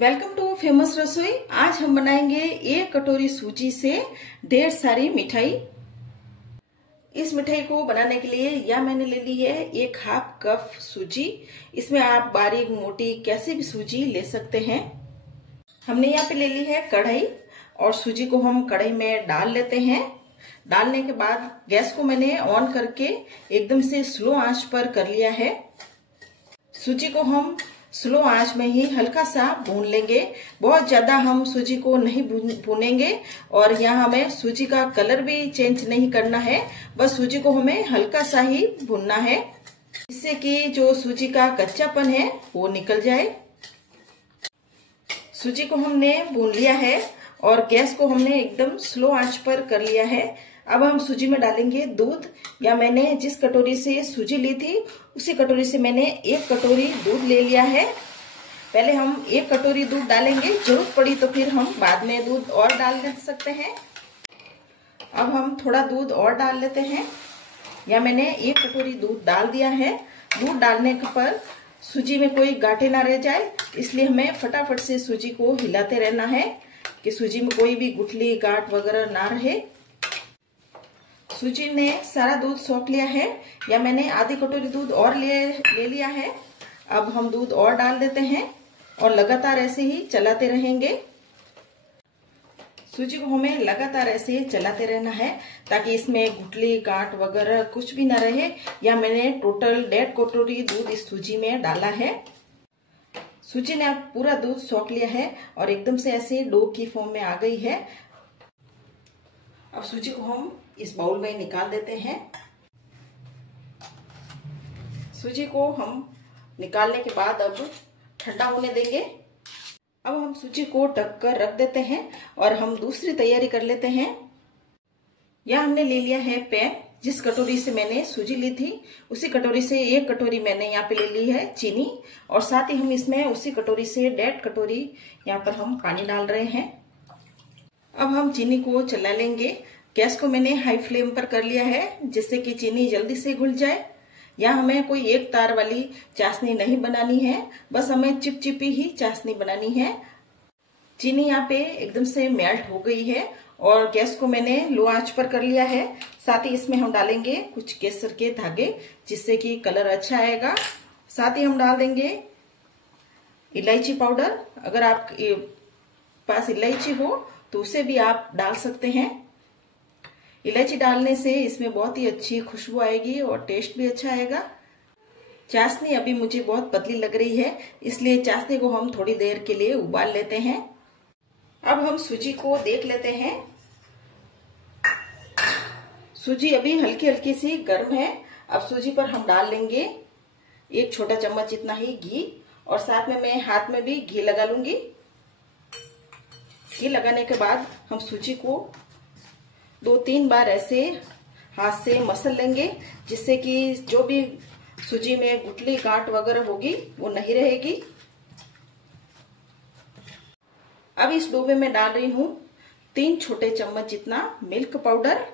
Welcome two famous रसोई। आज हम बनाएंगे 1 कटोरी सूजी से ढेर सारी मिठाई। इस मिठाई को बनाने के लिए यह मैंने ले ली है 1/2 कप सूजी। इसमें आप बारीक मोटी कैसे भी सूजी ले सकते हैं। हमने यहाँ पे ले ली है कढ़ाई और सूजी को हम कढ़ाई में डाल लेते हैं। डालने के बाद गैस को मैंने ऑन करके एकदम से स्लो आंच पर कर लिया है। सूजी को हम स्लो आंच में ही हल्का सा भून लेंगे। बहुत ज्यादा हम सूजी को नहीं भूनेंगे और यहाँ हमें सूजी का कलर भी चेंज नहीं करना है। बस सूजी को हमें हल्का सा ही भूनना है, जिससे कि जो सूजी का कच्चापन है वो निकल जाए। सूजी को हमने भून लिया है और गैस को हमने एकदम स्लो आंच पर कर लिया है। अब हम सूजी में डालेंगे दूध। या मैंने जिस कटोरी से सूजी ली थी उसी कटोरी से मैंने 1 कटोरी दूध ले लिया है। पहले हम 1 कटोरी दूध डालेंगे, जरूरत पड़ी तो फिर हम बाद में दूध और डाल सकते हैं। अब हम थोड़ा दूध और डाल लेते हैं। या मैंने 1 कटोरी दूध डाल दिया है। दूध डालने पर सूजी में कोई गांठें ना रह जाए, इसलिए हमें फटाफट से सूजी को हिलाते रहना है कि सूजी में कोई भी गुठली गांठ वगैरह ना रहे। सूजी ने सारा दूध सोख लिया है। या मैंने आधी कटोरी दूध और ले लिया है। अब हम दूध और डाल देते हैं और लगातार ऐसे ही चलाते रहेंगे। सूजी को हमें लगातार ऐसे ही चलाते रहना है ताकि इसमें गुठली गांठ वगैरह कुछ भी ना रहे। या मैंने टोटल 1.5 कटोरी दूध इस सूजी में डाला है। सूजी ने अब पूरा दूध सोख लिया है और एकदम से ऐसे डो की फॉर्म में आ गई है। अब सूजी को हम इस बाउल में निकाल देते हैं। सूजी को हम निकालने के बाद अब ठंडा होने देंगे। अब हम सूजी को ढक कर रख देते हैं और हम दूसरी तैयारी कर लेते हैं। यह हमने ले लिया है पैन। जिस कटोरी से मैंने सूजी ली थी उसी कटोरी से 1 कटोरी मैंने यहाँ पे ले ली है चीनी और साथ ही हम इसमें उसी कटोरी से 1.5 कटोरी यहाँ पर हम पानी डाल रहे हैं। अब हम चीनी को चला लेंगे। गैस को मैंने हाई फ्लेम पर कर लिया है जिससे कि चीनी जल्दी से घुल जाए। यहाँ हमें कोई एक तार वाली चाशनी नहीं बनानी है, बस हमें चिपचिपी ही चाशनी बनानी है। चीनी यहाँ पे एकदम से मेल्ट हो गई है और गैस को मैंने लो आंच पर कर लिया है। साथ ही इसमें हम डालेंगे कुछ केसर के धागे जिससे कि कलर अच्छा आएगा। साथ ही हम डाल देंगे इलायची पाउडर। अगर आप पास इलायची हो तो उसे भी आप डाल सकते हैं। इलायची डालने से इसमें बहुत ही अच्छी खुशबू आएगी और टेस्ट भी अच्छा आएगा। चाशनी अभी मुझे बहुत पतली लग रही है, इसलिए चाशनी को हम थोड़ी देर के लिए उबाल लेते हैं। अब हम सूजी को देख लेते हैं। सूजी अभी हल्की हल्की सी गर्म है। अब सूजी पर हम डाल लेंगे 1 छोटा चम्मच इतना ही घी और साथ में मैं हाथ में भी घी लगा लूंगी। घी लगाने के बाद हम सूजी को 2-3 बार ऐसे हाथ से मसल लेंगे, जिससे कि जो भी सूजी में गुठली गांठ वगैरह होगी वो नहीं रहेगी। अब इस डो में मैं डाल रही हूँ 3 छोटे चम्मच जितना मिल्क पाउडर।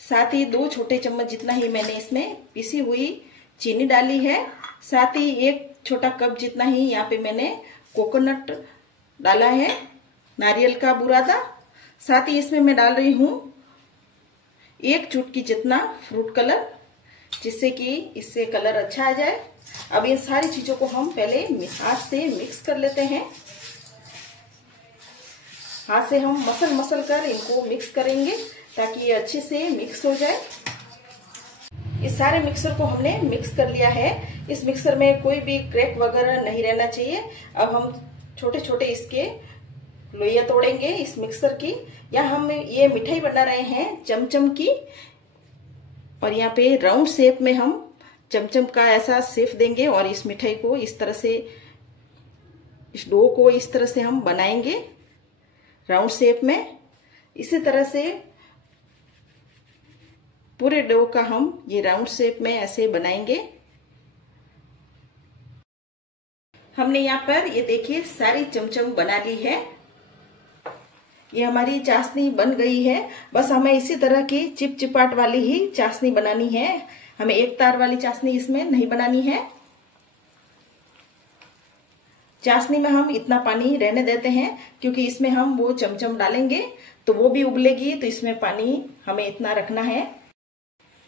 साथ ही 2 छोटे चम्मच जितना ही मैंने इसमें पिसी हुई चीनी डाली है। साथ ही 1 छोटा कप जितना ही यहाँ पे मैंने कोकोनट डाला है, नारियल का बुरादा। साथ ही इसमें मैं डाल रही हूँ 1 चुटकी जितना फ्रूट कलर, जिससे कि इससे कलर अच्छा आ जाए। अब इन सारी चीजों को हम पहले हाथ से मिक्स कर लेते हैं। हाथ से हम मसल कर इनको मिक्स करेंगे ताकि ये अच्छे से मिक्स हो जाए। इस सारे मिक्सर को हमने मिक्स कर लिया है। इस मिक्सर में कोई भी क्रैक वगैरह नहीं रहना चाहिए। अब हम छोटे छोटे इसके लोइयां तोड़ेंगे इस मिक्सर की। यहाँ हम ये मिठाई बना रहे हैं चमचम की और यहाँ पे राउंड शेप में हम चमचम का ऐसा शेप देंगे और इस मिठाई को इस तरह से, इस डो को इस तरह से हम बनाएंगे राउंड शेप में। इसी तरह से पूरे डो का हम ये राउंड शेप में ऐसे बनाएंगे। हमने यहाँ पर ये देखिए सारी चमचम बना ली है। ये हमारी चाशनी बन गई है। बस हमें इसी तरह की चिपचिपाट वाली ही चाशनी बनानी है, हमें एक तार वाली चाशनी इसमें नहीं बनानी है। चाशनी में हम इतना पानी रहने देते हैं, क्योंकि इसमें हम वो चमचम डालेंगे तो वो भी उबलेगी, तो इसमें पानी हमें इतना रखना है।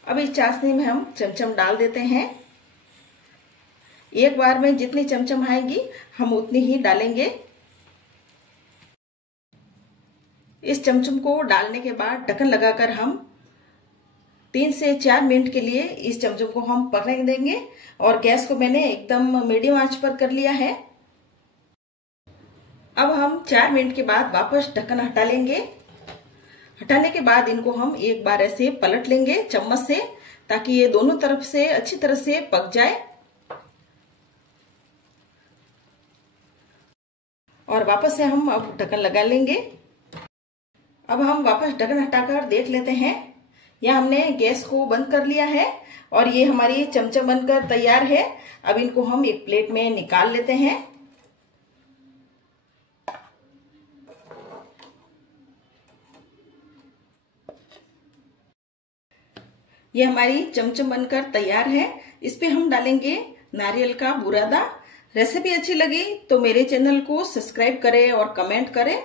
अब इस चाशनी में हम चमचम डाल देते हैं। एक बार में जितनी चमचम आएगी हम उतनी ही डालेंगे। इस चमचम को डालने के बाद ढक्कन लगाकर हम 3 से 4 मिनट के लिए इस चमचम को हम पकने देंगे, और गैस को मैंने एकदम मीडियम आंच पर कर लिया है। अब हम 4 मिनट के बाद वापस ढक्कन हटा लेंगे। हटाने के बाद इनको हम एक बार ऐसे पलट लेंगे चम्मच से, ताकि ये दोनों तरफ से अच्छी तरह से पक जाए। और वापस से हम अब ढक्कन लगा लेंगे। अब हम वापस ढक्कन हटाकर देख लेते हैं। यह हमने गैस को बंद कर लिया है और ये हमारी चमचम बनकर तैयार है। अब इनको हम एक प्लेट में निकाल लेते हैं। ये हमारी चमचम बनकर तैयार है। इस पे हम डालेंगे नारियल का बुरादा। रेसिपी अच्छी लगी तो मेरे चैनल को सब्सक्राइब करें और कमेंट करें।